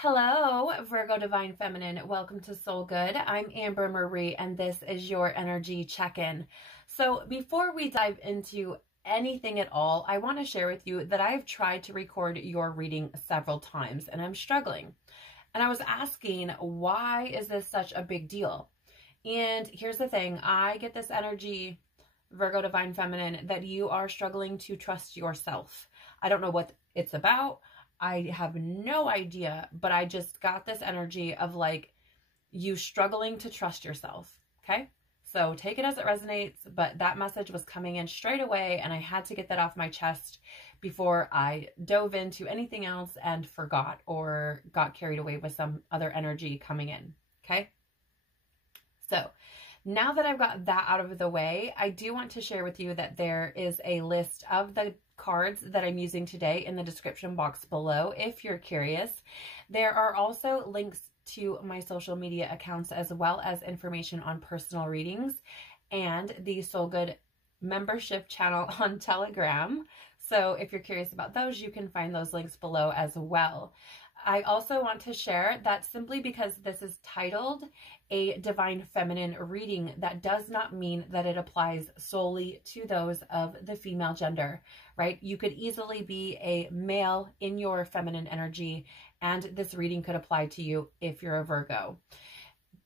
Hello, Virgo Divine Feminine. Welcome to Soul Good. I'm Amber Marie, and this is your energy check-in. So before we dive into anything at all, I want to share with you that I've tried to record your reading several times, and I'm struggling. And I was asking, why is this such a big deal? And here's the thing. I get this energy, Virgo Divine Feminine, that you are struggling to trust yourself. I don't know what it's about. I have no idea, but I just got this energy of like you struggling to trust yourself. Okay. So take it as it resonates, but that message was coming in straight away and I had to get that off my chest before I dove into anything else and forgot or got carried away with some other energy coming in. Okay. So now that I've got that out of the way, I do want to share with you that there is a list of the cards that I'm using today in the description box below if you're curious. There are also links to my social media accounts as well as information on personal readings and the Soul Good membership channel on Telegram. So if you're curious about those, you can find those links below as well. I also want to share that simply because this is titled a Divine Feminine reading, that does not mean that it applies solely to those of the female gender, right? You could easily be a male in your feminine energy, and this reading could apply to you if you're a Virgo.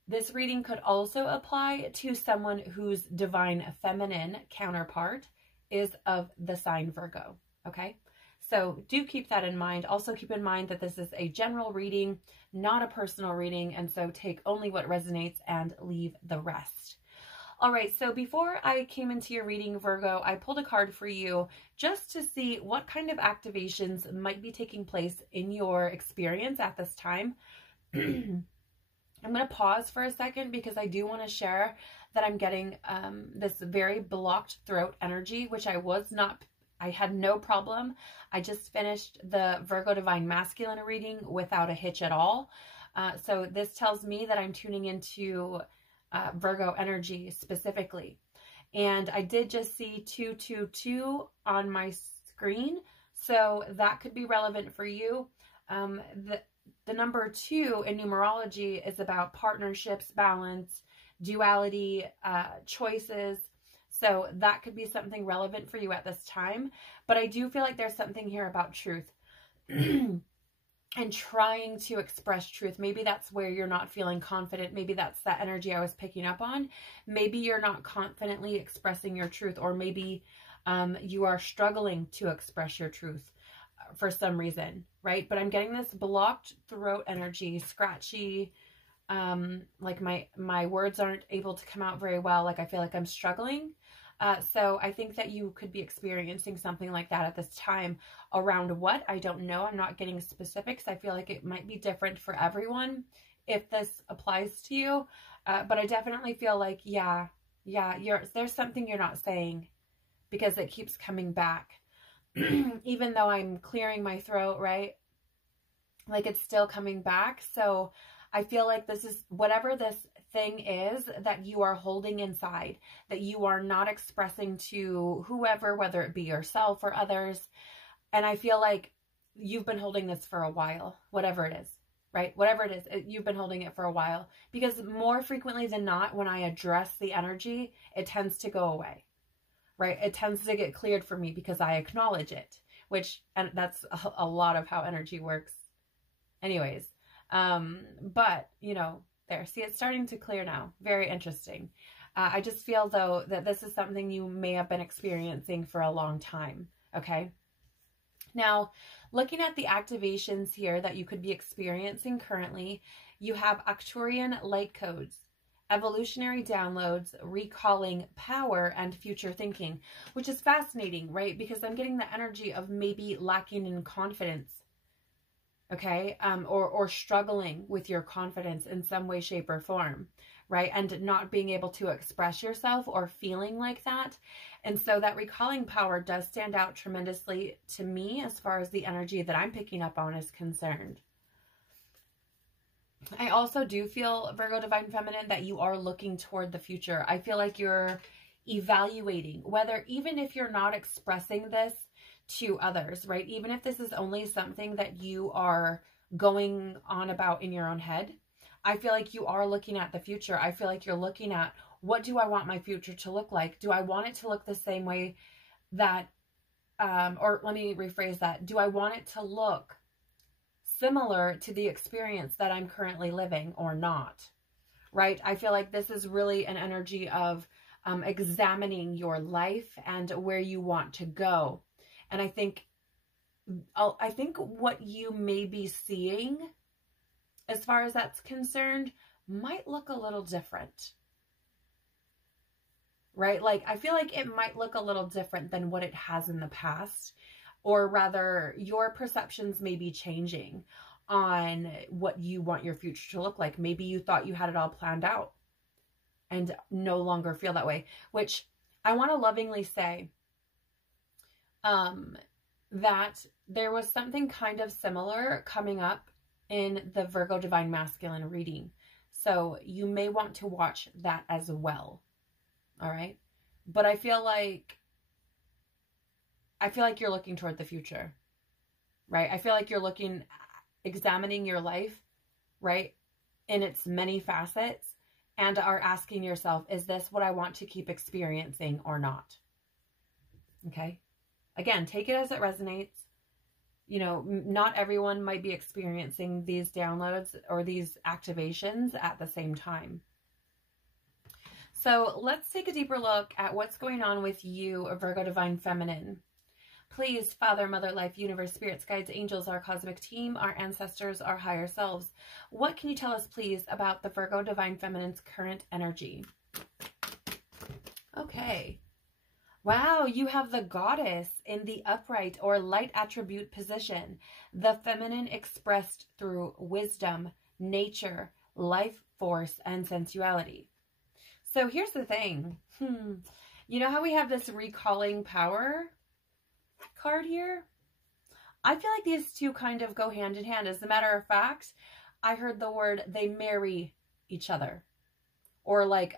This reading could also apply to someone whose divine feminine counterpart is of the sign Virgo, okay? So do keep that in mind. Also keep in mind that this is a general reading, not a personal reading, and so take only what resonates and leave the rest. All right, so before I came into your reading, Virgo, I pulled a card for you just to see what kind of activations might be taking place in your experience at this time. I'm going to pause for a second because I do want to share that I'm getting this very blocked throat energy, which I had no problem. I just finished the Virgo Divine Masculine reading without a hitch at all. So this tells me that I'm tuning into Virgo energy specifically. And I did just see 222 on my screen. So that could be relevant for you. The number 2 in numerology is about partnerships, balance, duality, choices. So that could be something relevant for you at this time. But I do feel like there's something here about truth and trying to express truth. Maybe that's where you're not feeling confident. Maybe that's that energy I was picking up on. Maybe you're not confidently expressing your truth, or maybe you are struggling to express your truth for some reason, right? But I'm getting this blocked throat energy, scratchy, like my words aren't able to come out very well. Like I feel like I'm struggling. So I think that you could be experiencing something like that at this time. Around what? I don't know. I'm not getting specifics. I feel like it might be different for everyone if this applies to you. But I definitely feel like, there's something you're not saying because it keeps coming back. Even though I'm clearing my throat, right? Like it's still coming back. So I feel like this is whatever this thing is that you are holding inside, that you are not expressing to whoever, whether it be yourself or others. And I feel like you've been holding this for a while, whatever it is, right? Whatever it is, you've been holding it for a while, because more frequently than not, when I address the energy, it tends to go away, right? It tends to get cleared for me because I acknowledge it, and that's a lot of how energy works anyways. But you know, there, see, it's starting to clear now. Very interesting. I just feel though that this is something you may have been experiencing for a long time. Okay. Now, looking at the activations here that you could be experiencing currently, you have Arcturian light codes, evolutionary downloads, recalling power, and future thinking, which is fascinating, right? Because I'm getting the energy of maybe lacking in confidence. Okay, or struggling with your confidence in some way, shape, or form, right? And not being able to express yourself or feeling like that. And so that recalling power does stand out tremendously to me as far as the energy that I'm picking up on is concerned. I also do feel, Virgo Divine Feminine, that you are looking toward the future. I feel like you're evaluating whether, even if you're not expressing this to others, right? Even if this is only something that you are going on about in your own head. I feel like you are looking at the future. I feel like you're looking at, what do I want my future to look like? Do I want it to look the same way that, or let me rephrase that. Do I want it to look similar to the experience that I'm currently living or not? Right? I feel like this is really an energy of examining your life and where you want to go. And I think what you may be seeing, as far as that's concerned, might look a little different. Right? Like, I feel like it might look a little different than what it has in the past, or rather, your perceptions may be changing on what you want your future to look like. Maybe you thought you had it all planned out and no longer feel that way, which I want to lovingly say that there was something kind of similar coming up in the Virgo Divine Masculine reading. So you may want to watch that as well. All right. But I feel like you're looking toward the future, right? I feel like you're examining your life, right, in its many facets, and are asking yourself, is this what I want to keep experiencing or not? Okay. Again, take it as it resonates. You know, not everyone might be experiencing these downloads or these activations at the same time. So let's take a deeper look at what's going on with you, Virgo Divine Feminine. Please, Father, Mother, Life, Universe, Spirits, Guides, Angels, our cosmic team, our ancestors, our higher selves, what can you tell us, please, about the Virgo Divine Feminine's current energy? Okay. Wow, you have the Goddess in the upright or light attribute position, the feminine expressed through wisdom, nature, life force, and sensuality. So here's the thing. You know how we have this recalling power card here? I feel like these two kind of go hand in hand. As a matter of fact, I heard the word they marry each other. Or like,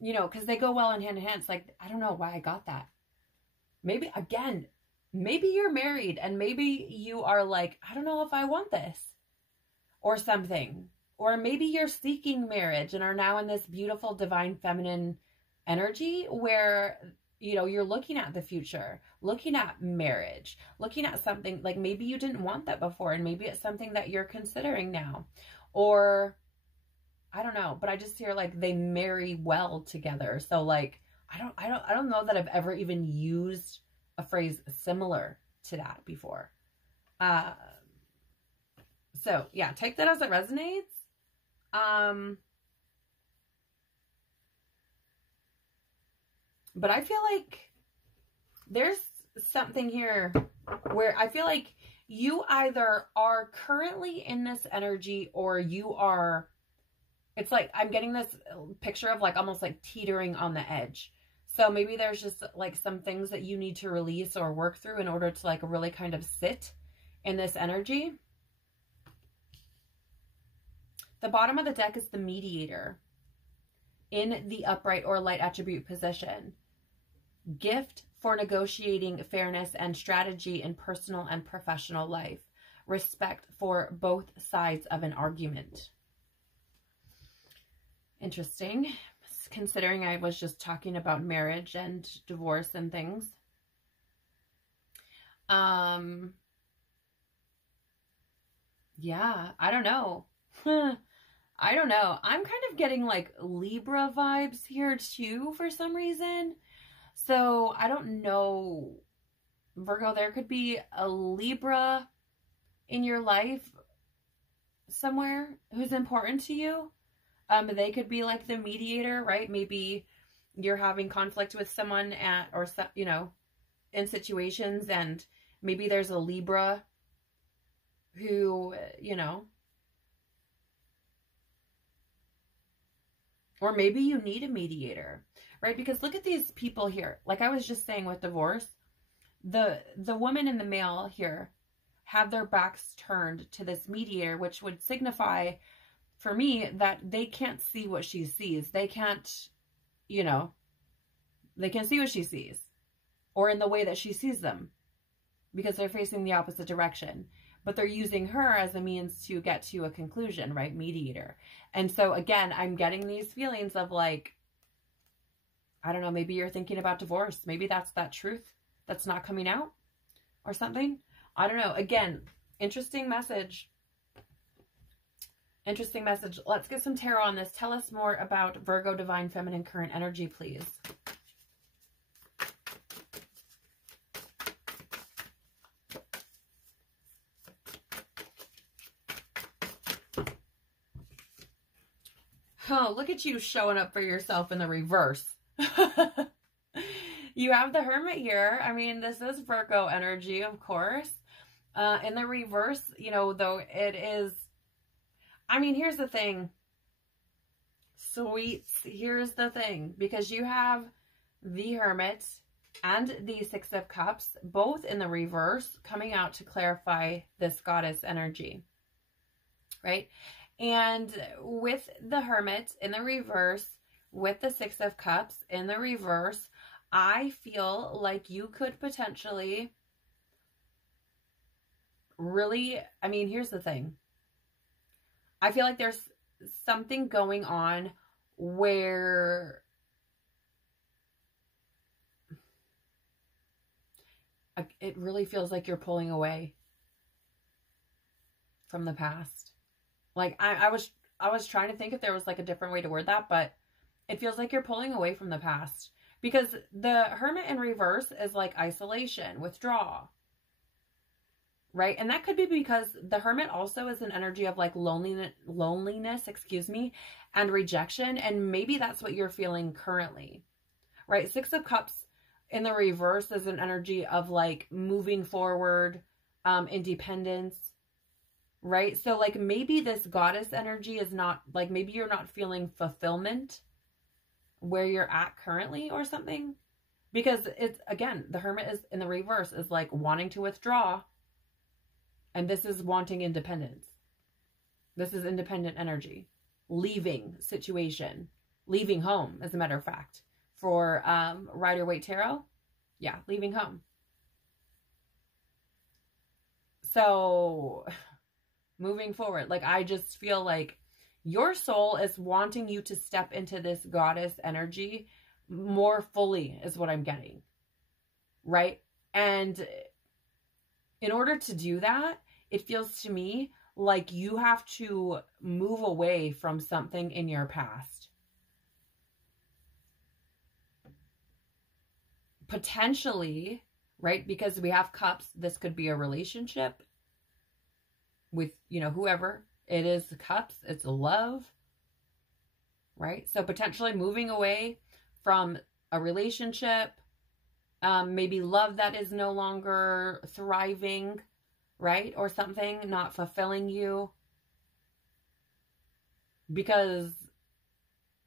you know, because they go well in hand. It's like, I don't know why I got that. Maybe, again, maybe you're married and maybe you are like, I don't know if I want this or something. Or maybe you're seeking marriage and are now in this beautiful divine feminine energy where, you know, you're looking at the future, looking at marriage, looking at something like maybe you didn't want that before and maybe it's something that you're considering now. Or I don't know, but I just hear like they marry well together. So like, I don't know that I've ever even used a phrase similar to that before. So yeah, take that as it resonates. But I feel like there's something here where I feel like you either are currently in this energy or you are, it's like, I'm getting this picture of like almost like teetering on the edge. So maybe there's just like some things that you need to release or work through in order to like really kind of sit in this energy. The bottom of the deck is the mediator in the upright or light attribute position. Gift for negotiating fairness and strategy in personal and professional life. Respect for both sides of an argument. Interesting, considering I was just talking about marriage and divorce and things. Yeah, I don't know. I don't know. I'm kind of getting like Libra vibes here too for some reason. So I don't know, Virgo, there could be a Libra in your life somewhere who's important to you. They could be like the mediator, right? Maybe you're having conflict with someone you know, in situations, and maybe there's a Libra who, you know, or maybe you need a mediator, right? Because look at these people here. Like I was just saying with divorce, the woman and the male here have their backs turned to this mediator, which would signify for me that they can't see what she sees. They can't, you know, they can't see what she sees or in the way that she sees them because they're facing the opposite direction. but they're using her as a means to get to a conclusion, right? Mediator. And so again, I'm getting these feelings of like, I don't know, maybe you're thinking about divorce. Maybe that's that truth that's not coming out or something. I don't know. Again, interesting message. Interesting message. Let's get some tarot on this. Tell us more about Virgo Divine Feminine current energy, please. Oh, look at you showing up for yourself in the reverse. You have the Hermit here. I mean, this is Virgo energy, of course. In the reverse, you know, though it is, I mean, here's the thing. Sweets, here's the thing. Because you have the Hermit and the Six of Cups, both in the reverse, coming out to clarify this goddess energy. Right? And with the Hermit in the reverse, with the Six of Cups in the reverse, I feel like you could potentially really, I mean, here's the thing. I feel like there's something going on where it really feels like you're pulling away from the past. Like I was trying to think if there was like a different way to word that, but it feels like you're pulling away from the past, because the Hermit in reverse is like isolation, withdrawal, right? And that could be because the Hermit also is an energy of like loneliness, excuse me, and rejection. And maybe that's what you're feeling currently, right? Six of Cups in the reverse is an energy of like moving forward, independence, right? So like maybe this goddess energy is not like, maybe you're not feeling fulfillment where you're at currently or something, because it's, again, the Hermit is in the reverse is like wanting to withdraw, and this is wanting independence. This is independent energy, leaving situation, leaving home, as a matter of fact, for Rider-Waite Tarot. Yeah, leaving home. So moving forward, like I just feel like your soul is wanting you to step into this goddess energy more fully, is what I'm getting, right? And in order to do that, it feels to me like you have to move away from something in your past. Potentially, right? Because we have cups, this could be a relationship with, you know, whoever. It is the cups, it's love, right? So potentially moving away from a relationship, maybe love that is no longer thriving, right? Or something not fulfilling you. Because,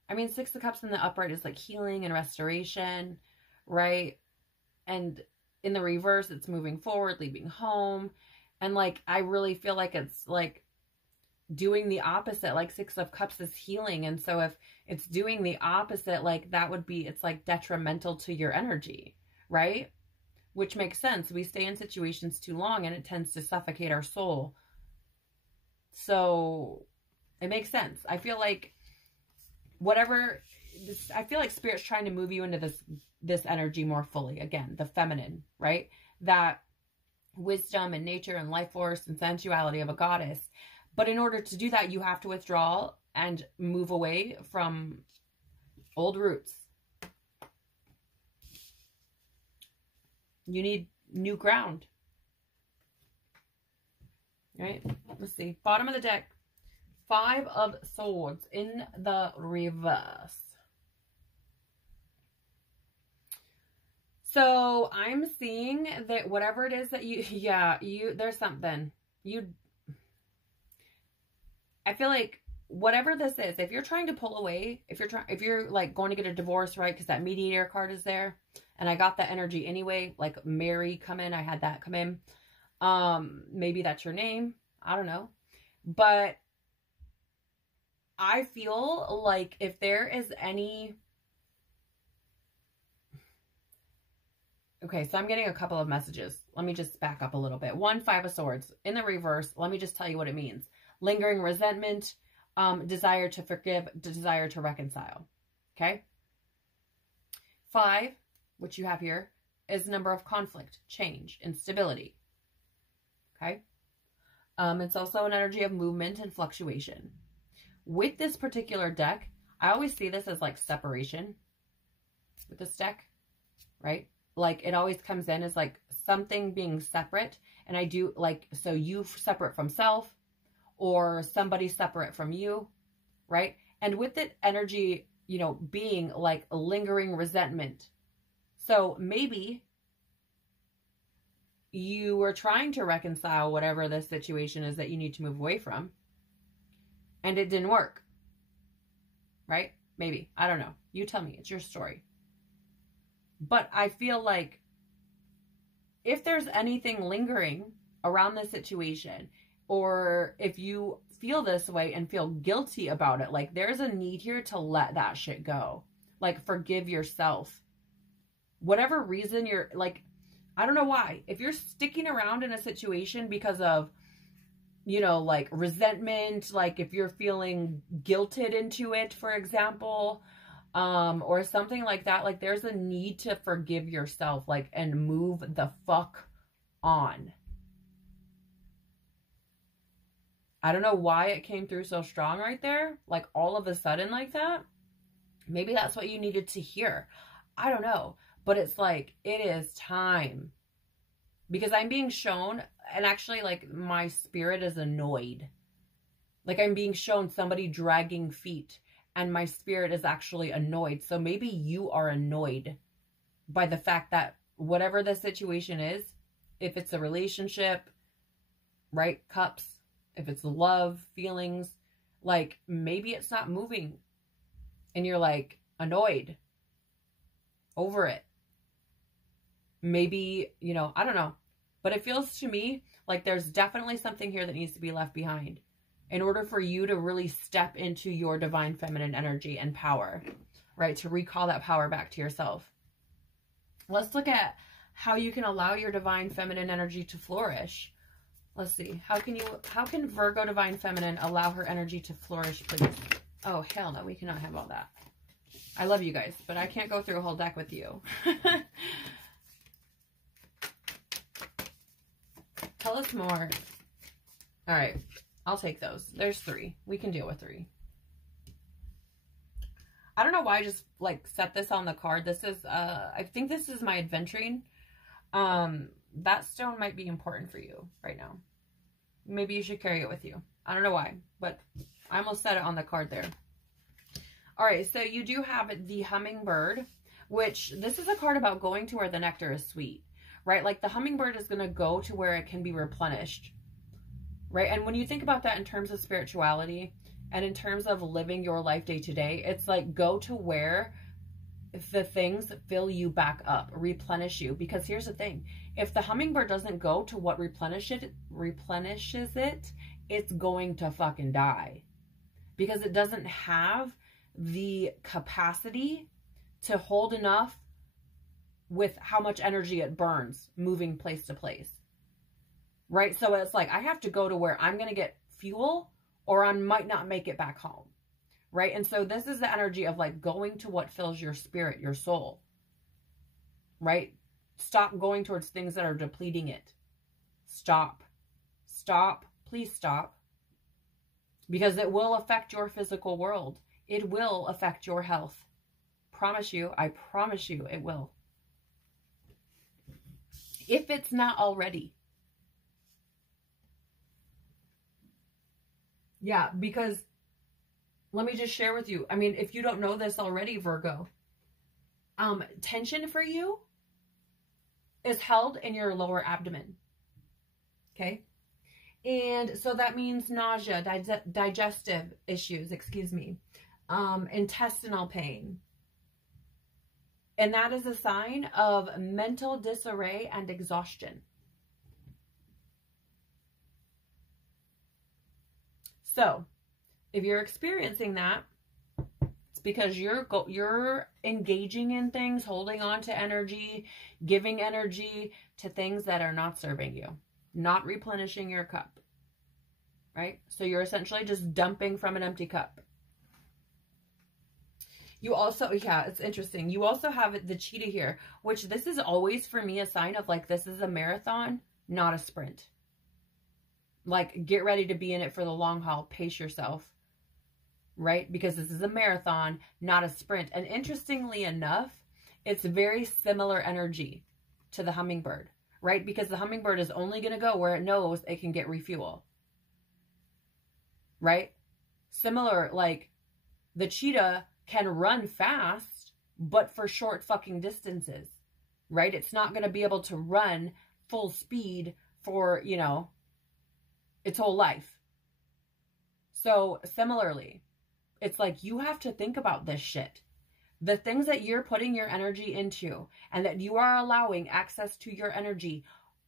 I mean, Six of Cups in the upright is like healing and restoration, right? And in the reverse, it's moving forward, leaving home. And like, I really feel like it's like doing the opposite. Like Six of Cups is healing. And so if it's doing the opposite, like that would be, it's like detrimental to your energy, right? Which makes sense. We stay in situations too long and it tends to suffocate our soul. So it makes sense. I feel like whatever, I feel like Spirit's trying to move you into this energy more fully. Again, the feminine, right? That wisdom and nature and life force and sensuality of a goddess. But in order to do that, you have to withdraw and move away from old roots. You need new ground. Right? Let's see. Bottom of the deck. Five of Swords in the reverse. So I'm seeing that whatever it is that there's something. I feel like whatever this is, if you're trying to pull away, if you're like going to get a divorce, right? Because that mediator card is there. And I got that energy anyway, like Mary come in. I had that come in. Maybe that's your name. I don't know. But I feel like if there is any, Okay, so I'm getting a couple of messages. Let me just back up a little bit. 1, 5 of Swords. In the reverse, let me just tell you what it means. Lingering resentment, desire to forgive, desire to reconcile. Okay? 5, which you have here, is number of conflict, change, instability. Okay? It's also an energy of movement and fluctuation. With this particular deck, I always see this as like separation with this deck, right? Like it always comes in as like something being separate. And I do like, so you separate from self or somebody separate from you, right? And with it energy, you know, being like a lingering resentment. So maybe you were trying to reconcile whatever the situation is that you need to move away from, and it didn't work, right? Maybe. I don't know. You tell me. It's your story. But I feel like if there's anything lingering around the situation, or if you feel this way and feel guilty about it, like there's a need here to let that shit go. Like forgive yourself. Whatever reason you're like, I don't know why. If you're sticking around in a situation because of, you know, like resentment, like if you're feeling guilted into it, for example, or something like that, like there's a need to forgive yourself, like, and move the fuck on. I don't know why it came through so strong right there, like all of a sudden like that. Maybe that's what you needed to hear. I don't know. But it's like, it is time. Because I'm being shown, and actually like my spirit is annoyed. Like I'm being shown somebody dragging feet, and my spirit is actually annoyed. So maybe you are annoyed by the fact that whatever the situation is, if it's a relationship, right? Cups, if it's love, feelings, like maybe it's not moving and you're like annoyed over it. Maybe, you know, I don't know, but it feels to me like there's definitely something here that needs to be left behind in order for you to really step into your divine feminine energy and power, right? To recall that power back to yourself. Let's look at how you can allow your divine feminine energy to flourish. Let's see. How can Virgo divine feminine allow her energy to flourish, please? Oh, hell no. We cannot have all that. I love you guys, but I can't go through a whole deck with you. Tell us more. All right. I'll take those. There's 3. We can deal with 3. I don't know why I just like set this on the card. This is, I think this is my adventuring. That stone might be important for you right now. Maybe you should carry it with you. I don't know why, but I almost set it on the card there. All right. So you do have the hummingbird, which this is a card about going to where the nectar is sweet, right? Like the hummingbird is going to go to where it can be replenished, right? And when you think about that in terms of spirituality and in terms of living your life day to day, it's like go to where the things fill you back up, replenish you. Because here's the thing. If the hummingbird doesn't go to what replenishes it, it's going to fucking die. Because it doesn't have the capacity to hold enough with how much energy it burns moving place to place. Right? So it's like, I have to go to where I'm going to get fuel or I might not make it back home. Right? And so this is the energy of like going to what fills your spirit, your soul. Right? Stop going towards things that are depleting it. Stop. Stop. Please stop. Because it will affect your physical world. It will affect your health. Promise you. I promise you it will. If it's not already. Yeah, because let me just share with you. I mean, if you don't know this already, Virgo, tension for you is held in your lower abdomen. Okay? And so that means nausea, digestive issues, excuse me, intestinal pain. And that is a sign of mental disarray and exhaustion. So, if you're experiencing that, it's because you're engaging in things, holding on to energy, giving energy to things that are not serving you, not replenishing your cup, right? So you're essentially just dumping from an empty cup. You also, yeah, it's interesting. You also have the cheetah here, which this is always for me a sign of like, this is a marathon, not a sprint. Like, get ready to be in it for the long haul. Pace yourself, right? Because this is a marathon, not a sprint. And interestingly enough, it's very similar energy to the hummingbird, right? Because the hummingbird is only going to go where it knows it can get refuel, right? Similar, like the cheetah can run fast, but for short fucking distances, right? It's not going to be able to run full speed for, you know, its whole life. So similarly, it's like you have to think about this shit. The things that you're putting your energy into and that you are allowing access to your energy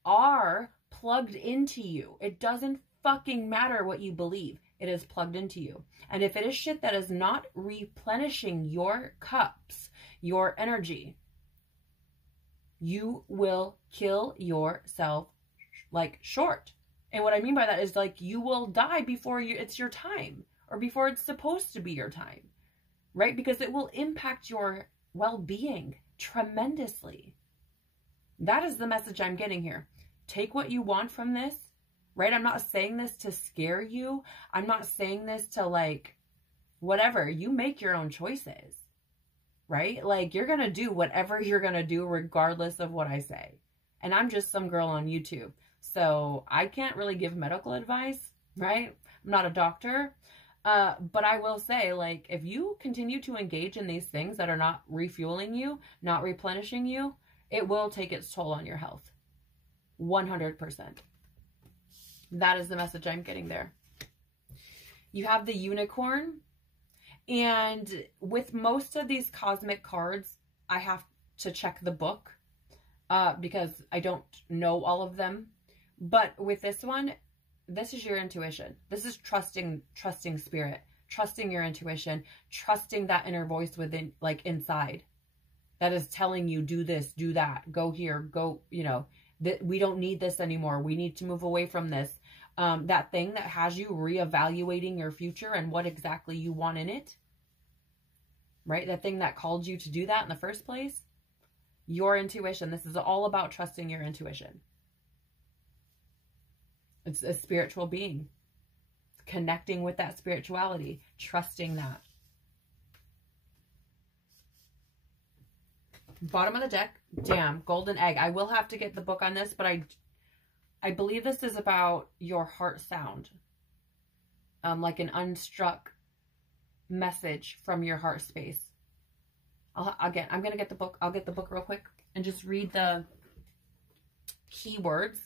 are plugged into you. It doesn't fucking matter what you believe. It is plugged into you. And if it is shit that is not replenishing your cups, your energy, you will kill yourself like short. And what I mean by that is like you will die before it's your time or before it's supposed to be your time, right? Because it will impact your well-being tremendously. That is the message I'm getting here. Take what you want from this, right? I'm not saying this to scare you. I'm not saying this to like, whatever. You make your own choices, right? Like you're going to do whatever you're going to do regardless of what I say. And I'm just some girl on YouTube. So I can't really give medical advice, right? I'm not a doctor. But I will say, like, if you continue to engage in these things that are not refueling you, not replenishing you, it will take its toll on your health. 100%. That is the message I'm getting there. You have the unicorn. And with most of these cosmic cards, I have to check the book because I don't know all of them. But with this one, this is your intuition. This is trusting spirit, trusting your intuition, trusting that inner voice within, like inside, that is telling you, do this, do that, go here, go, you know, that we don't need this anymore. We need to move away from this. That thing that has you reevaluating your future and what exactly you want in it, right? That thing that called you to do that in the first place, your intuition. This is all about trusting your intuition. It's a spiritual being, connecting with that spirituality, trusting that. Bottom of the deck, damn, golden egg. I will have to get the book on this, but I believe this is about your heart sound. Like an unstruck message from your heart space. I'm going to get the book. I'll get the book real quick and just read the keywords.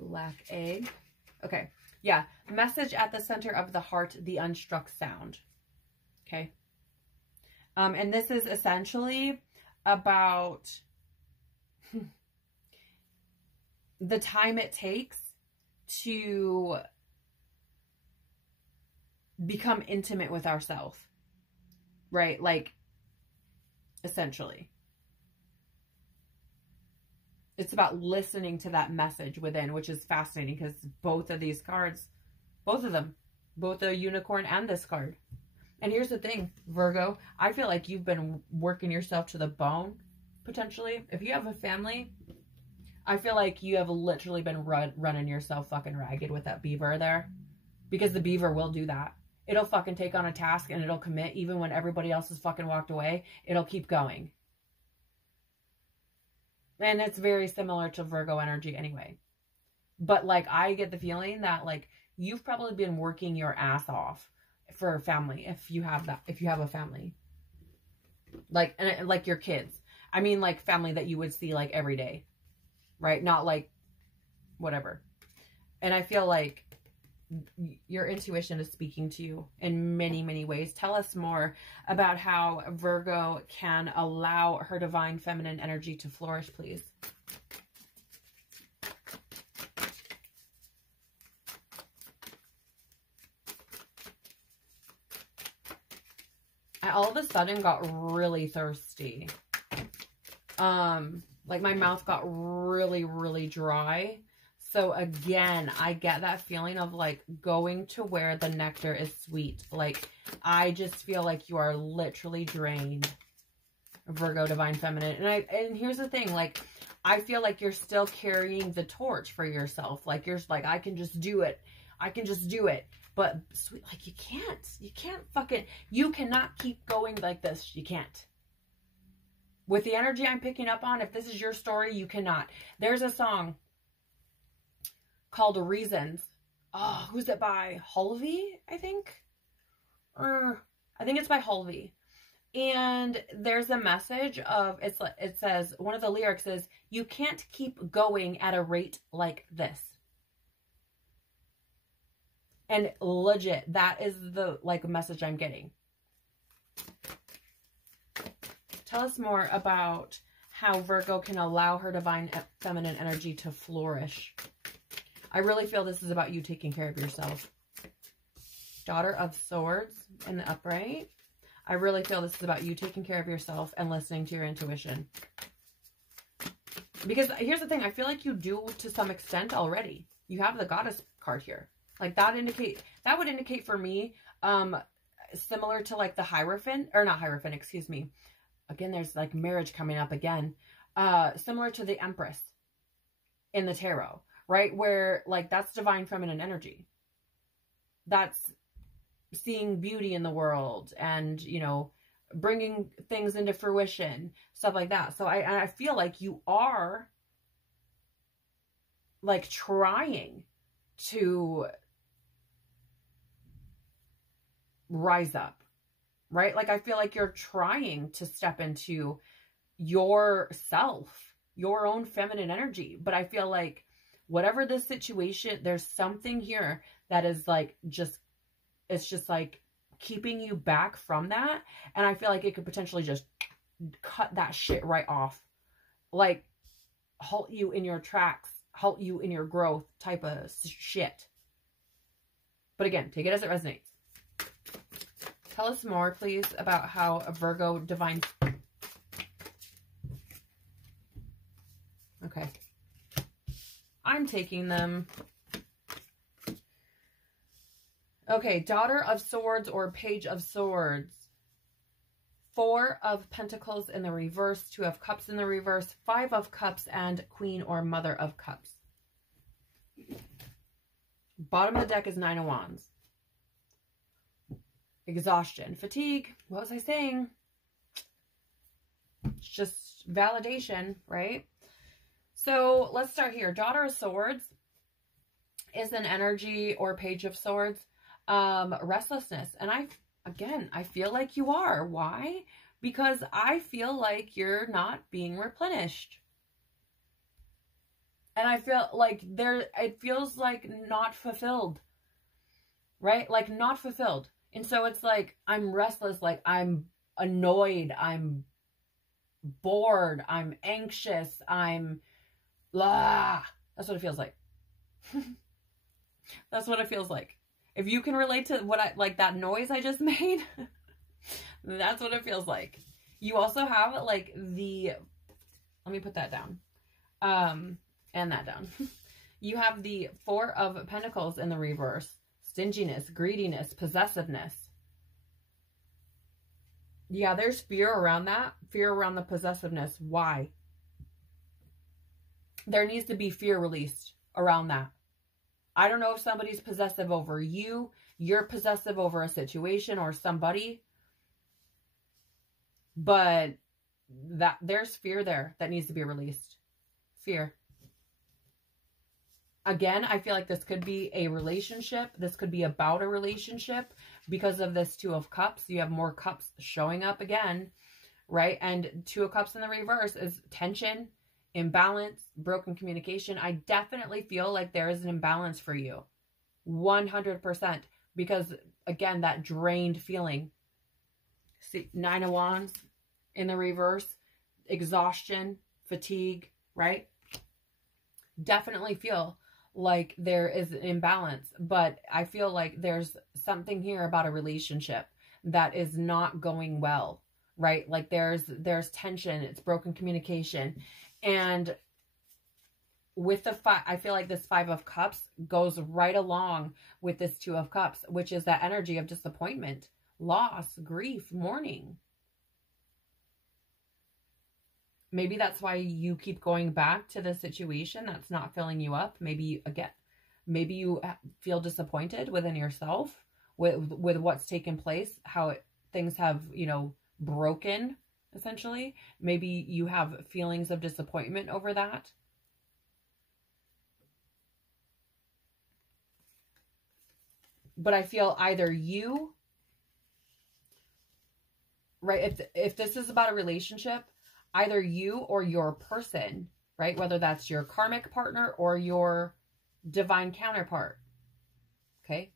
Black egg. Okay. Yeah. Message at the center of the heart, the unstruck sound. Okay. And this is essentially about the time it takes to become intimate with ourselves, right? Like, essentially. It's about listening to that message within, which is fascinating because both of these cards, both of them, both the unicorn and this card. And here's the thing, Virgo, I feel like you've been working yourself to the bone, potentially. If you have a family, I feel like you have literally been running yourself fucking ragged with that beaver there. Because the beaver will do that. It'll fucking take on a task and it'll commit even when everybody else has fucking walked away. It'll keep going. And it's very similar to Virgo energy anyway. But like, I get the feeling that like, you've probably been working your ass off for a family. If you have that, if you have a family, like, and like your kids, I mean like family that you would see like every day, right? Not like whatever. And I feel like your intuition is speaking to you in many, many ways. Tell us more about how Virgo can allow her divine feminine energy to flourish, please. all of a sudden got really thirsty. Like my mouth got really, really dry. So again, I get that feeling of like going to where the nectar is sweet. Like I just feel like you are literally drained, Virgo Divine Feminine. And here's the thing, like I feel like you're still carrying the torch for yourself. Like you're like, I can just do it. I can just do it. But sweet, like you can't fucking, you cannot keep going like this. You can't. With the energy I'm picking up on, if this is your story, you cannot. There's a song called Reasons. Oh, who's it by? Halvey, I think? I think it's by Halvey. And there's a message of, it says, one of the lyrics is, you can't keep going at a rate like this. And legit, that is the like message I'm getting. Tell us more about how Virgo can allow her divine feminine energy to flourish. I really feel this is about you taking care of yourself. Daughter of Swords in the upright. I really feel this is about you taking care of yourself and listening to your intuition. Because here's the thing, I feel like you do to some extent already. You have the Goddess card here. Like that would indicate for me, similar to like the Hierophant, or not Hierophant, excuse me. Again, there's like marriage coming up again. Similar to the Empress in the tarot, right? Where like that's divine feminine energy. That's seeing beauty in the world and, you know, bringing things into fruition, stuff like that. So I feel like you are like trying to rise up, right? Like I feel like you're trying to step into yourself, your own feminine energy. But I feel like whatever the situation, there's something here that is like it's just like keeping you back from that. And I feel like it could potentially just cut that shit right off. Like halt you in your tracks, halt you in your growth type of shit. But again, take it as it resonates. Tell us more, please, about how a Virgo divine... Okay. I'm taking them. Okay, Daughter of Swords or Page of Swords. 4 of Pentacles in the reverse, 2 of Cups in the reverse, 5 of Cups, and Queen or Mother of Cups. Bottom of the deck is 9 of Wands. Exhaustion, fatigue. What was I saying? It's just validation, right? So let's start here. Daughter of Swords is an energy or Page of Swords. Restlessness. And I feel like you are. Why? Because I feel like you're not being replenished. And I feel like it feels like not fulfilled, right? Like not fulfilled. And so it's like, I'm restless, like I'm annoyed, I'm bored, I'm anxious, I'm blah. That's what it feels like. That's what it feels like. If you can relate to what like that noise I just made, that's what it feels like. You also have like let me put that down. And that down. You have the 4 of Pentacles in the reverse. Stinginess, greediness, possessiveness. Yeah, there's fear around that. Fear around the possessiveness. Why? There needs to be fear released around that. I don't know if somebody's possessive over you. You're possessive over a situation or somebody. But there's fear there that needs to be released. Fear. Again, I feel like this could be a relationship. This could be about a relationship because of this 2 of Cups. You have more cups showing up again, right? And 2 of Cups in the reverse is tension, imbalance, broken communication. I definitely feel like there is an imbalance for you. 100%. Because, again, that drained feeling. See, 9 of Wands in the reverse. Exhaustion, fatigue, right? Definitely feel like there is an imbalance, but I feel like there's something here about a relationship that is not going well, right? Like there's tension, it's broken communication. And with the five, I feel like this Five of Cups goes right along with this Two of Cups, which is that energy of disappointment, loss, grief, mourning. Maybe that's why you keep going back to the situation that's not filling you up. Maybe maybe you feel disappointed within yourself with what's taken place, how things have, you know, broken, essentially. Maybe you have feelings of disappointment over that. But I feel either you, right, if this is about a relationship, either you or your person, right, whether that's your karmic partner or your divine counterpart, okay,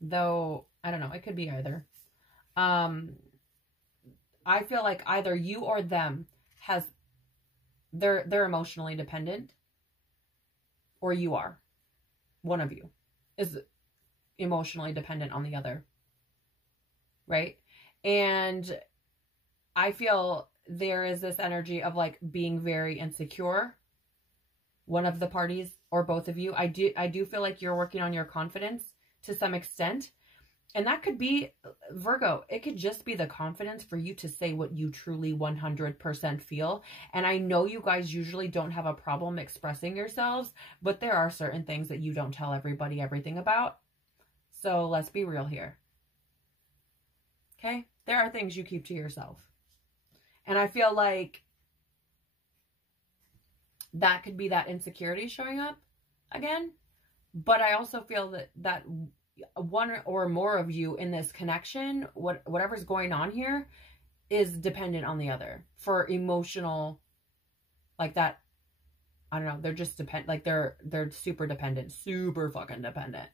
though, I don't know, it could be either. I feel like either you or them they're emotionally dependent, or you are, one of you is emotionally dependent on the other, right? And I feel there is this energy of like being very insecure, one of the parties or both of you. I do feel like you're working on your confidence to some extent, and that could be, Virgo, it could just be the confidence for you to say what you truly 100% feel. And I know you guys usually don't have a problem expressing yourselves, but there are certain things that you don't tell everybody everything about. So let's be real here. Okay? There are things you keep to yourself. And I feel like that could be that insecurity showing up again. But I also feel that one or more of you in this connection, whatever's going on here, is dependent on the other for emotional, like that. I don't know. They're just like they're super dependent, super fucking dependent.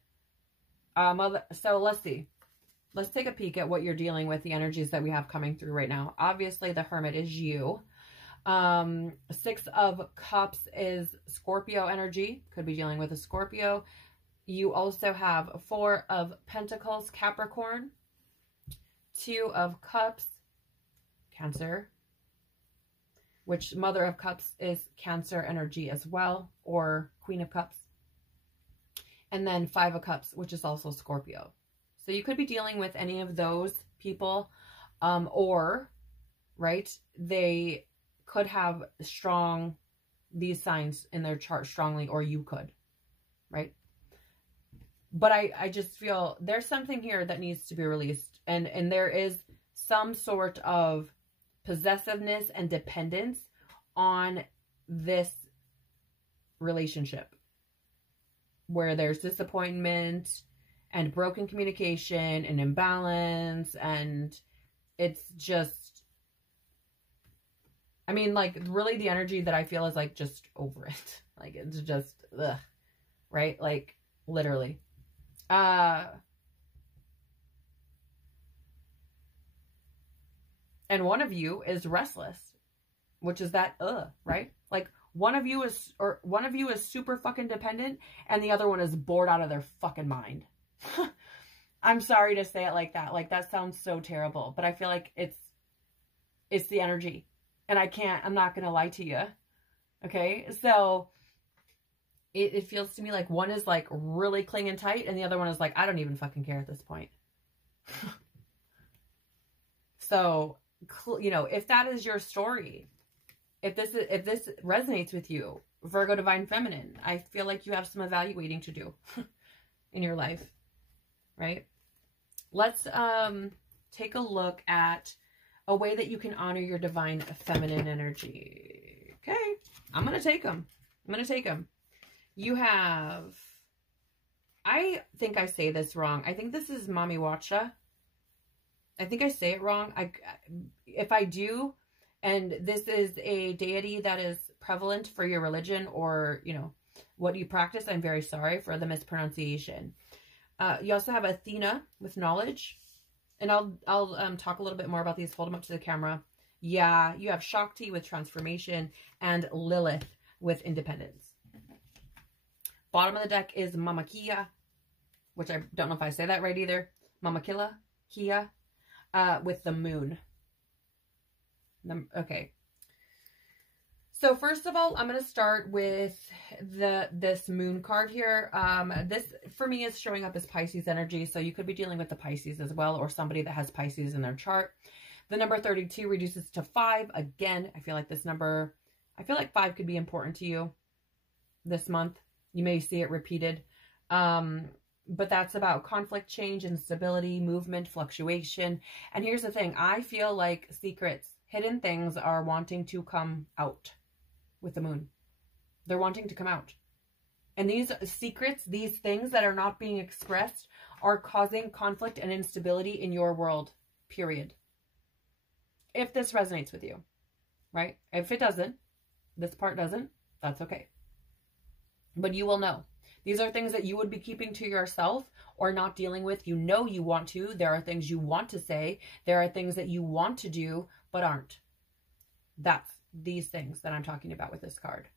So let's see. Let's take a peek at what you're dealing with, the energies that we have coming through right now. Obviously, the Hermit is you. Six of Cups is Scorpio energy. Could be dealing with a Scorpio. You also have Four of Pentacles, Capricorn. Two of Cups, Cancer. Which Mother of Cups is Cancer energy as well, or Queen of Cups. And then Five of Cups, which is also Scorpio. So you could be dealing with any of those people, or, right, they could have these signs in their chart strongly, or you could, right? But I just feel there's something here that needs to be released. And there is some sort of possessiveness and dependence on this relationship, where there's disappointment and broken communication and imbalance, and it's just, I mean, like, really the energy that I feel is like just over it. Like, it's just, ugh, right? Like, literally. And one of you is restless, which is that, right? Like, one of you is super fucking dependent, and the other one is bored out of their fucking mind. I'm sorry to say it like that. Like, that sounds so terrible, but I feel like it's the energy, and I'm not going to lie to you. Okay. So it feels to me like one is like really clinging tight, and the other one is like, I don't even fucking care at this point. So, you know, if that is your story, if this resonates with you, Virgo Divine Feminine, I feel like you have some evaluating to do in your life, right? Let's take a look at a way that you can honor your Divine Feminine energy. Okay, I'm going to take them. You have, I think I say this wrong. I think this is Mami Wacha. I think I say it wrong. If I do, and this is a deity that is prevalent for your religion or, you know, what you practice, I'm very sorry for the mispronunciation. You also have Athena with knowledge. And I'll talk a little bit more about these. Hold them up to the camera. Yeah, you have Shakti with transformation and Lilith with independence. Bottom of the deck is Mama Kia, which I don't know if I say that right either. Mama Killa, Kia. with the moon. Okay. So first of all, I'm going to start with this moon card here. This for me is showing up as Pisces energy. So you could be dealing with the Pisces as well, or somebody that has Pisces in their chart. The number 32 reduces to 5. Again, I feel like 5 could be important to you this month. You may see it repeated. But that's about conflict, change, instability, movement, fluctuation. And here's the thing. I feel like secrets, hidden things are wanting to come out with the moon. They're wanting to come out. And these secrets, these things that are not being expressed are causing conflict and instability in your world, period. If this resonates with you, right? If it doesn't, this part doesn't, that's okay. But you will know. These are things that you would be keeping to yourself or not dealing with. You know you want to. There are things you want to say. There are things that you want to do, but aren't. That's these things that I'm talking about with this card.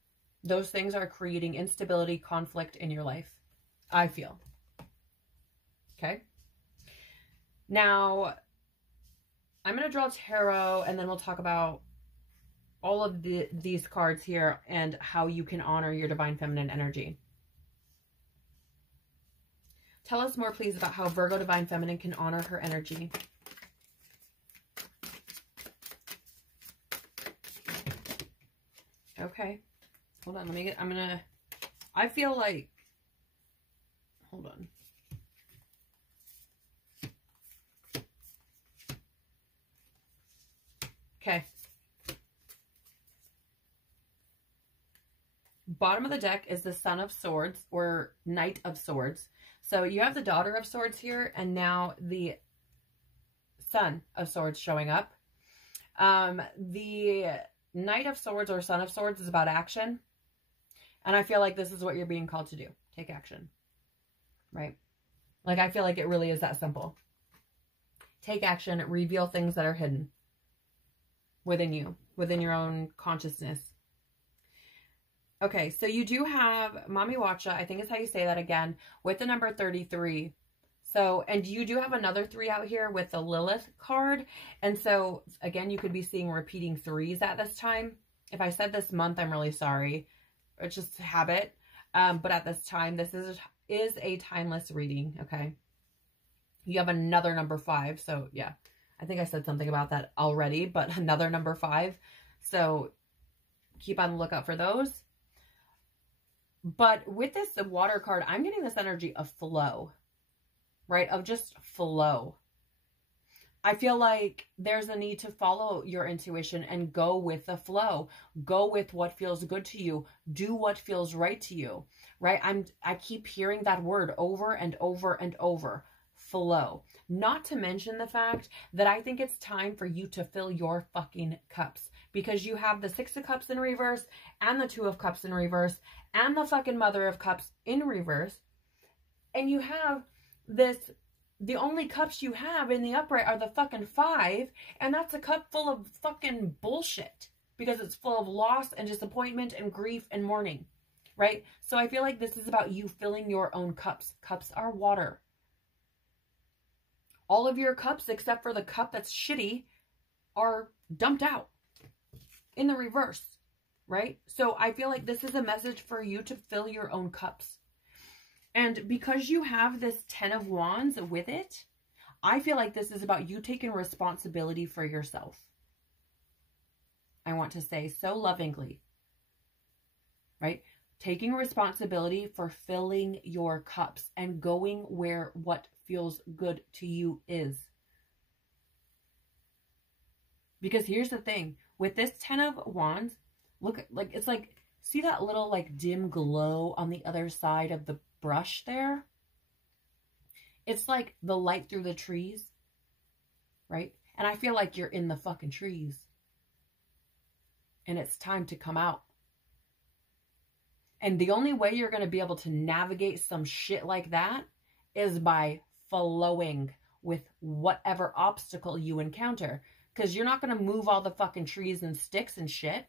Those things are creating instability, conflict in your life, I feel. Okay? Now, I'm going to draw tarot, and then we'll talk about all of these cards here and how you can honor your divine feminine energy. Tell us more, please, about how Virgo divine feminine can honor her energy. Okay. Hold on. I feel like, hold on. Okay. Bottom of the deck is the Son of Swords or Knight of Swords. So you have the Daughter of Swords here and now the Son of Swords showing up. The Knight of Swords or Son of Swords is about action. And I feel like this is what you're being called to do. Take action. Right? Like, I feel like it really is that simple. Take action. Reveal things that are hidden within you, within your own consciousness. Okay, so you do have Mami Wacha, I think is how you say that again, with the number 33. So, and you do have another 3 out here with the Lilith card. And so, again, you could be seeing repeating 3s at this time. If I said this month, I'm really sorry. It's just habit. But at this time, this is a timeless reading, okay? You have another number 5. So, yeah, I think I said something about that already, but another number 5. So, keep on the lookout for those. But with this water card, I'm getting this energy of flow. Right? Of just flow. I feel like there's a need to follow your intuition and go with the flow. Go with what feels good to you. Do what feels right to you. Right? I keep hearing that word over and over and over. Flow. Not to mention the fact that I think it's time for you to fill your fucking cups. Because you have the 6 of Cups in reverse and the 2 of Cups in reverse and the fucking Mother of Cups in reverse. And you have the only cups you have in the upright are the fucking 5, and that's a cup full of fucking bullshit because it's full of loss and disappointment and grief and mourning, right? So I feel like this is about you filling your own cups. Cups are water. All of your cups, except for the cup that's shitty, are dumped out in the reverse, right? So I feel like this is a message for you to fill your own cups. And because you have this 10 of Wands with it, I feel like this is about you taking responsibility for yourself. I want to say so lovingly, right? Taking responsibility for filling your cups and going where what feels good to you is. Because here's the thing, with this 10 of Wands, look, like, it's like, see that little like dim glow on the other side of the brush there? It's like the light through the trees, right? And I feel like you're in the fucking trees. And it's time to come out. And the only way you're going to be able to navigate some shit like that is by flowing with whatever obstacle you encounter. Because you're not going to move all the fucking trees and sticks and shit.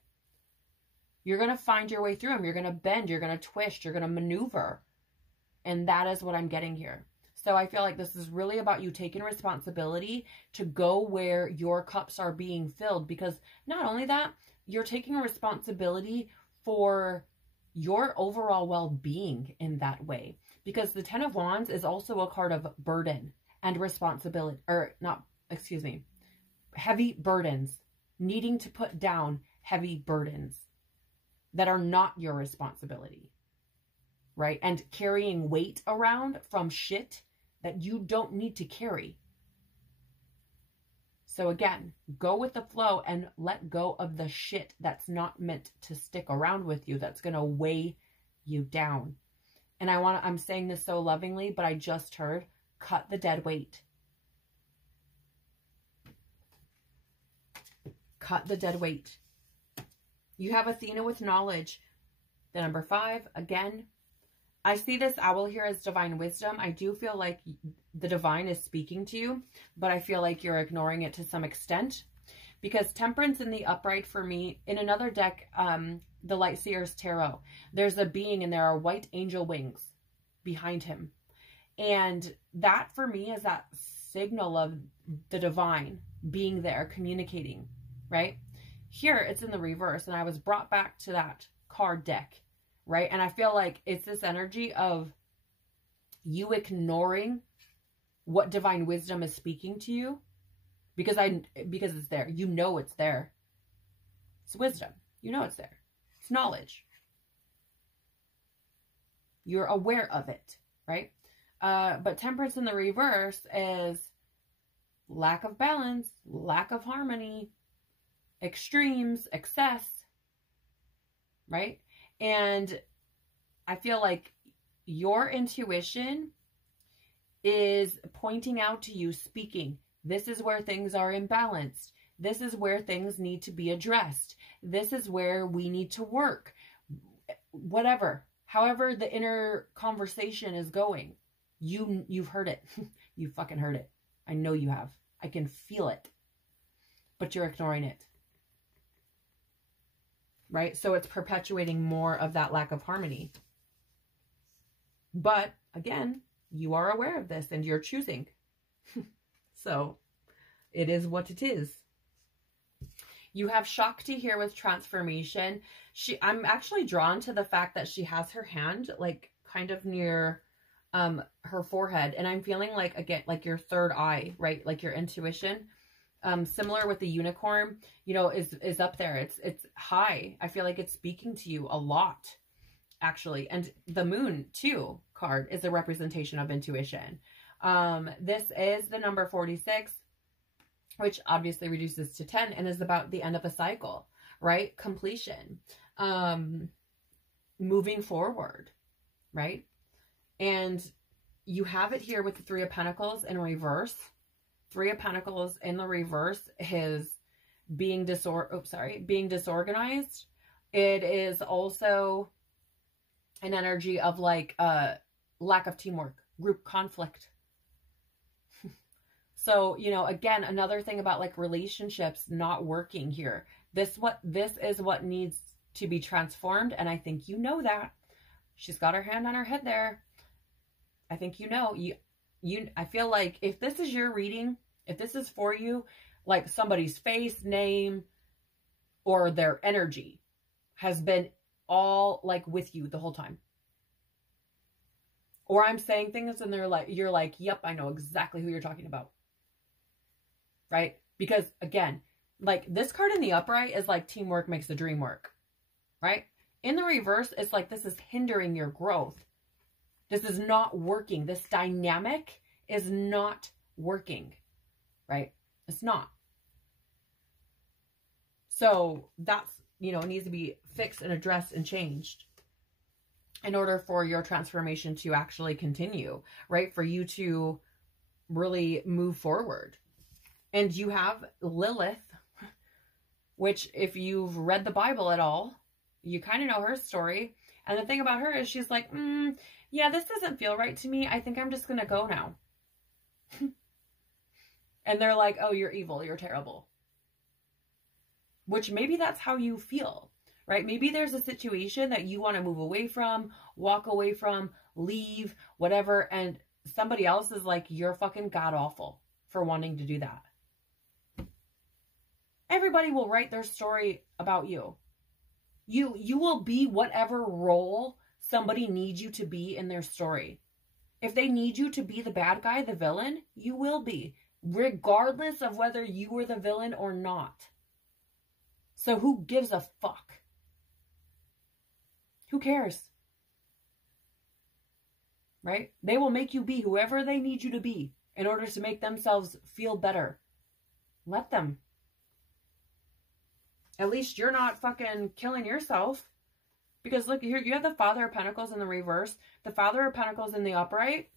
You're going to find your way through them. You're going to bend. You're going to twist. You're going to maneuver. And that is what I'm getting here. So I feel like this is really about you taking responsibility to go where your cups are being filled, because not only that, you're taking responsibility for your overall well-being in that way, because the Ten of Wands is also a card of burden and responsibility, or not, excuse me, heavy burdens, needing to put down heavy burdens that are not your responsibility, right? And carrying weight around from shit that you don't need to carry. So again, go with the flow and let go of the shit that's not meant to stick around with you, that's going to weigh you down. And I'm saying this so lovingly, but I just heard, cut the dead weight. Cut the dead weight. You have Athena with knowledge. The number 5, again, I see this owl here as divine wisdom. I do feel like the divine is speaking to you, but I feel like you're ignoring it to some extent, because Temperance in the upright for me, in another deck, the Light Seer's Tarot, there's a being and there are white angel wings behind him. And that for me is that signal of the divine being there, communicating, right? Here it's in the reverse, and I was brought back to that card deck, right? And I feel like it's this energy of you ignoring what divine wisdom is speaking to you, because it's there. You know it's there. It's wisdom. You know it's there. It's knowledge. You're aware of it, right? But Temperance in the reverse is lack of balance, lack of harmony, extremes, excess, right? And I feel like your intuition is pointing out to you, speaking, this is where things are imbalanced. This is where things need to be addressed. This is where we need to work. Whatever, however the inner conversation is going, you've heard it. You fucking heard it. I know you have. I can feel it. But you're ignoring it. Right? So it's perpetuating more of that lack of harmony. But again, you are aware of this and you're choosing. So it is what it is. You have Shakti here with transformation. I'm actually drawn to the fact that she has her hand like kind of near her forehead, and I'm feeling like, again, like your third eye, right? Like your intuition. Similar with the unicorn, you know, is up there. It's high. I feel like it's speaking to you a lot, actually. And the moon too card is a representation of intuition. This is the number 46, which obviously reduces to 10 and is about the end of a cycle, right? Completion, moving forward, right? And you have it here with the 3 of Pentacles in reverse. 3 of Pentacles in the reverse is being disorganized. It is also an energy of like lack of teamwork, group conflict. So, you know, again, another thing about like relationships not working here. This is what needs to be transformed, and I think you know that. She's got her hand on her head there. I think you know. I feel like if this is your reading, if this is for you, like somebody's face, name, or their energy has been all like with you the whole time. Or I'm saying things and you're like, yep, I know exactly who you're talking about. Right? Because again, like this card in the upright is like teamwork makes the dream work. Right? In the reverse, it's like this is hindering your growth. This is not working. This dynamic is not working. Right? It's not. So that's, you know, it needs to be fixed and addressed and changed in order for your transformation to actually continue, right? For you to really move forward. And you have Lilith, which if you've read the Bible at all, you kind of know her story. And the thing about her is she's like, yeah, this doesn't feel right to me. I think I'm just going to go now. And they're like, oh, you're evil. You're terrible. Which maybe that's how you feel, right? Maybe there's a situation that you want to move away from, walk away from, leave, whatever. And somebody else is like, you're fucking god awful for wanting to do that. Everybody will write their story about you. You will be whatever role somebody needs you to be in their story. If they need you to be the bad guy, the villain, you will be, regardless of whether you were the villain or not. So who gives a fuck? Who cares? Right? They will make you be whoever they need you to be in order to make themselves feel better. Let them. At least you're not fucking killing yourself. Because look here, you have the Father of Pentacles in the reverse, the Father of Pentacles in the upright,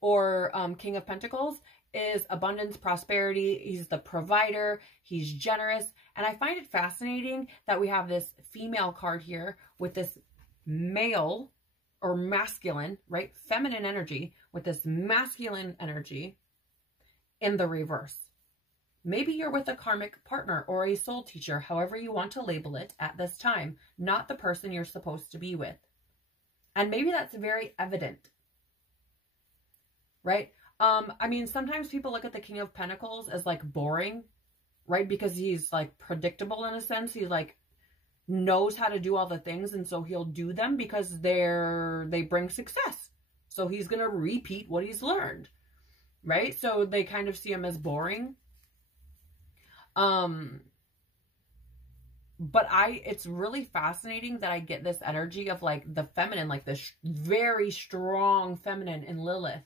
or King of Pentacles, is abundance, prosperity. He's the provider. He's generous. And I find it fascinating that we have this female card here with this male or masculine, right? Feminine energy with this masculine energy in the reverse. Maybe you're with a karmic partner or a soul teacher, however you want to label it at this time, not the person you're supposed to be with. And maybe that's very evident, right? I mean, sometimes people look at the King of Pentacles as like boring, right? Because he's like predictable in a sense. He like knows how to do all the things, and so he'll do them because they bring success. So he's going to repeat what he's learned, right? So they kind of see him as boring. But it's really fascinating that I get this energy of like the feminine, like the very strong feminine in Lilith,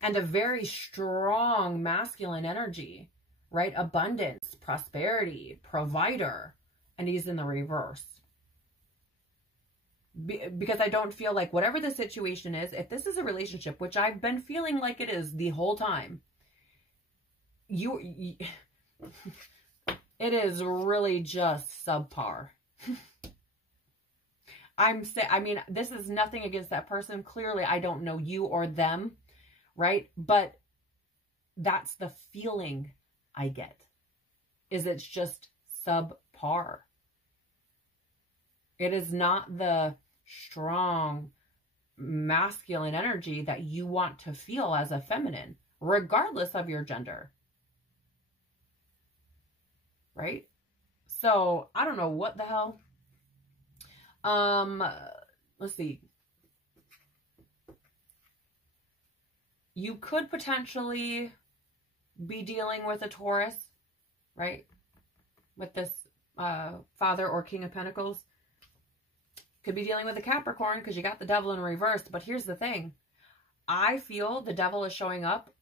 and a very strong masculine energy, right? Abundance, prosperity, provider, and he's in the reverse. Because I don't feel like whatever the situation is, if this is a relationship, which I've been feeling like it is the whole time, it is really just subpar. I mean, this is nothing against that person. Clearly, I don't know you or them, right? But that's the feeling I get, is it's just subpar. It is not the strong masculine energy that you want to feel as a feminine, regardless of your gender. Right? So, I don't know what the hell. Let's see. You could potentially be dealing with a Taurus, right? With this Father or King of Pentacles. Could be dealing with a Capricorn because you got the devil in reverse. But here's the thing. I feel the devil is showing up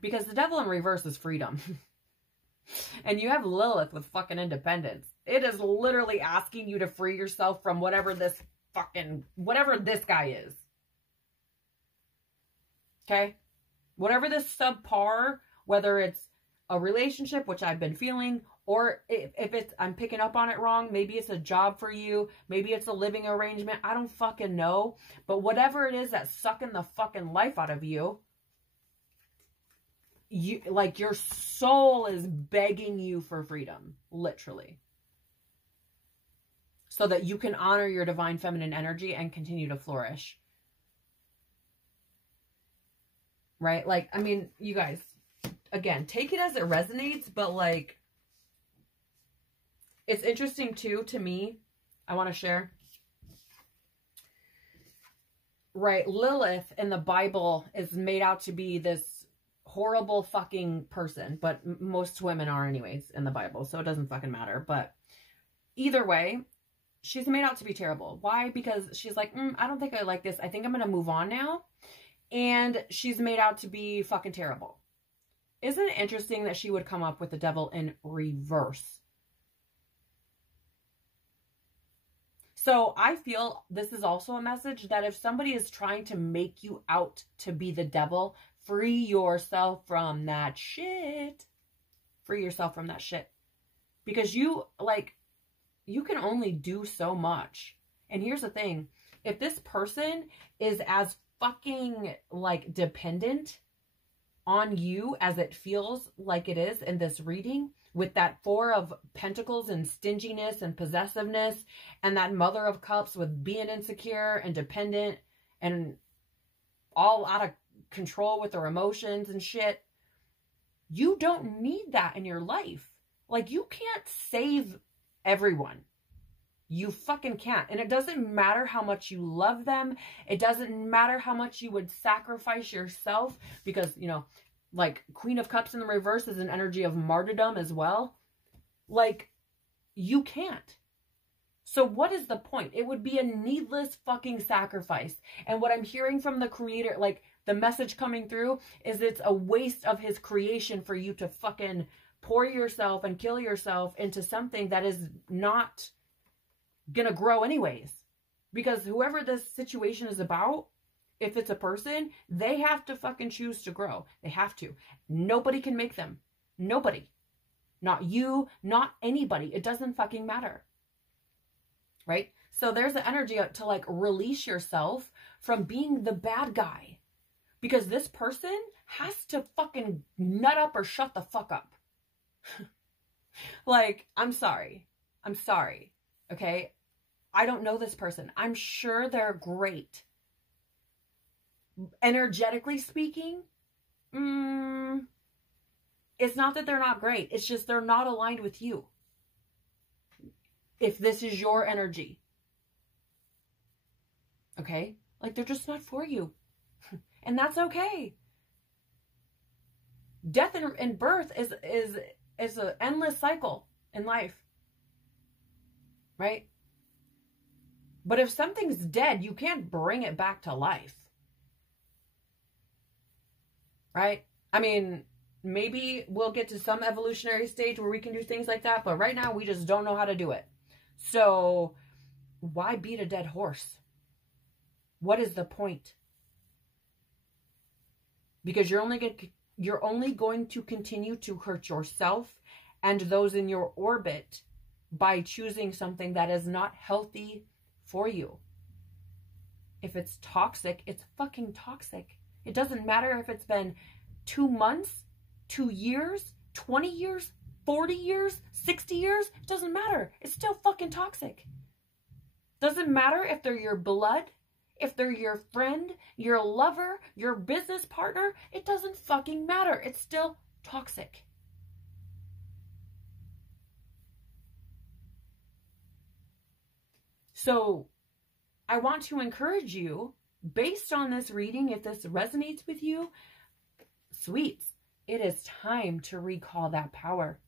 because the devil in reverse is freedom. And you have Lilith with fucking independence. It is literally asking you to free yourself from whatever this guy is. Okay? Whatever this subpar, whether it's a relationship, which I've been feeling, or if it's, I'm picking up on it wrong, maybe it's a job for you, maybe it's a living arrangement, I don't fucking know. But whatever it is that's sucking the fucking life out of you, like your soul is begging you for freedom, literally. So that you can honor your divine feminine energy and continue to flourish. Right? Like, I mean, you guys, again, take it as it resonates, but like, it's interesting too, to me, I want to share. Right? Lilith in the Bible is made out to be this horrible fucking person, but most women are anyways in the Bible, so it doesn't fucking matter. But either way, she's made out to be terrible. Why? Because she's like, I don't think I like this. I think I'm going to move on now. And she's made out to be fucking terrible. Isn't it interesting that she would come up with the devil in reverse? So I feel this is also a message that if somebody is trying to make you out to be the devil, free yourself from that shit. Free yourself from that shit. Because you can only do so much. And here's the thing. If this person is as fucking, like, dependent on you as it feels like it is in this reading, with that Four of Pentacles and stinginess and possessiveness, and that Mother of Cups with being insecure and dependent, and all out of control with their emotions and shit. You don't need that in your life. Like, you can't save everyone. You fucking can't. And it doesn't matter how much you love them. It doesn't matter how much you would sacrifice yourself, because, you know, like Queen of Cups in the reverse is an energy of martyrdom as well. Like, you can't. So what is the point? It would be a needless fucking sacrifice. And what I'm hearing from the creator, like the message coming through, is it's a waste of his creation for you to fucking pour yourself and kill yourself into something that is not gonna grow anyways. Because whoever this situation is about, if it's a person, they have to fucking choose to grow. They have to. Nobody can make them. Nobody. Not you, not anybody. It doesn't fucking matter. Right? So there's the energy to like release yourself from being the bad guy. Because this person has to fucking nut up or shut the fuck up. Like, I'm sorry. I'm sorry. Okay? I don't know this person. I'm sure they're great. Energetically speaking, it's not that they're not great. It's just they're not aligned with you. If this is your energy. Okay? Like, they're just not for you. And that's okay. Death and birth is an endless cycle in life. Right? But if something's dead, you can't bring it back to life. Right? I mean, maybe we'll get to some evolutionary stage where we can do things like that, but right now we just don't know how to do it. So why beat a dead horse? What is the point? Because you're only going to continue to hurt yourself and those in your orbit by choosing something that is not healthy for you. If it's toxic, it's fucking toxic. It doesn't matter if it's been 2 months, 2 years, 20 years, 40 years, 60 years. It doesn't matter. It's still fucking toxic. Doesn't matter if they're your blood, if they're your friend, your lover, your business partner. It doesn't fucking matter. It's still toxic. So I want to encourage you, based on this reading, if this resonates with you, sweets, it is time to recall that power.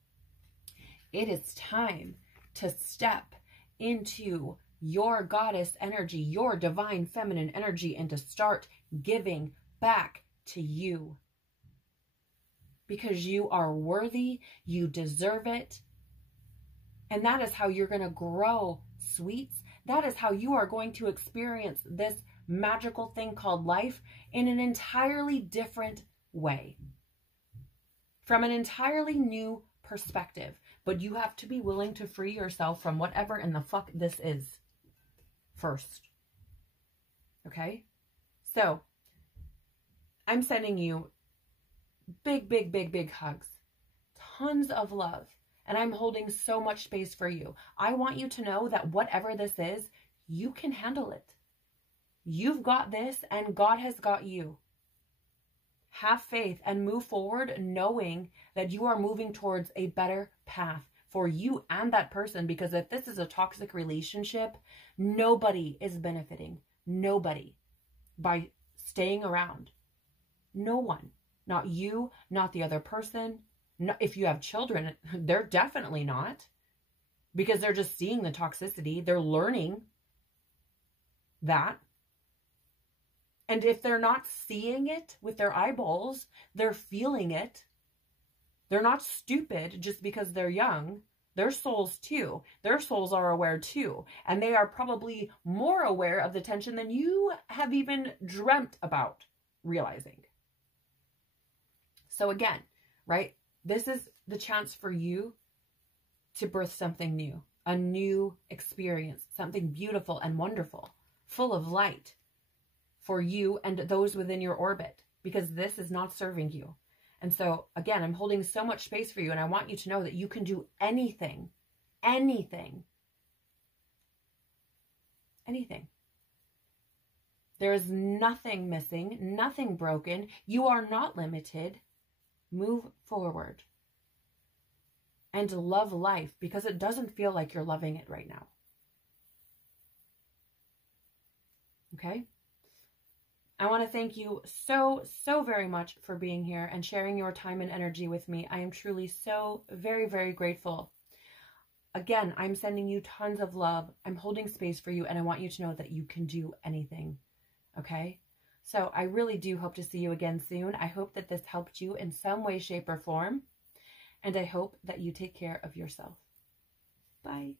It is time to step into your goddess energy, your divine feminine energy, and to start giving back to you. Because you are worthy, you deserve it. And that is how you're going to grow, sweets. That is how you are going to experience this magical thing called life in an entirely different way. From an entirely new perspective. But you have to be willing to free yourself from whatever in the fuck this is first. Okay? So, I'm sending you big, big, big, big hugs. Tons of love. And I'm holding so much space for you. I want you to know that whatever this is, you can handle it. You've got this, and God has got you. Have faith and move forward knowing that you are moving towards a better path for you and that person. Because if this is a toxic relationship, nobody is benefiting. Nobody. By staying around. No one. Not you, not the other person. No, if you have children, they're definitely not. Because they're just seeing the toxicity. They're learning that. And if they're not seeing it with their eyeballs, they're feeling it. They're not stupid just because they're young. They're souls too. Their souls are aware too. And they are probably more aware of the tension than you have even dreamt about realizing. So again, right? This is the chance for you to birth something new. A new experience. Something beautiful and wonderful. Full of light. For you and those within your orbit, because this is not serving you. And so, again, I'm holding so much space for you, and I want you to know that you can do anything, anything, anything. There is nothing missing, nothing broken. You are not limited. Move forward and love life, because it doesn't feel like you're loving it right now. Okay? I want to thank you so very much for being here and sharing your time and energy with me. I am truly so very grateful. Again, I'm sending you tons of love. I'm holding space for you, and I want you to know that you can do anything. Okay? So I really do hope to see you again soon. I hope that this helped you in some way, shape, or form. And I hope that you take care of yourself. Bye.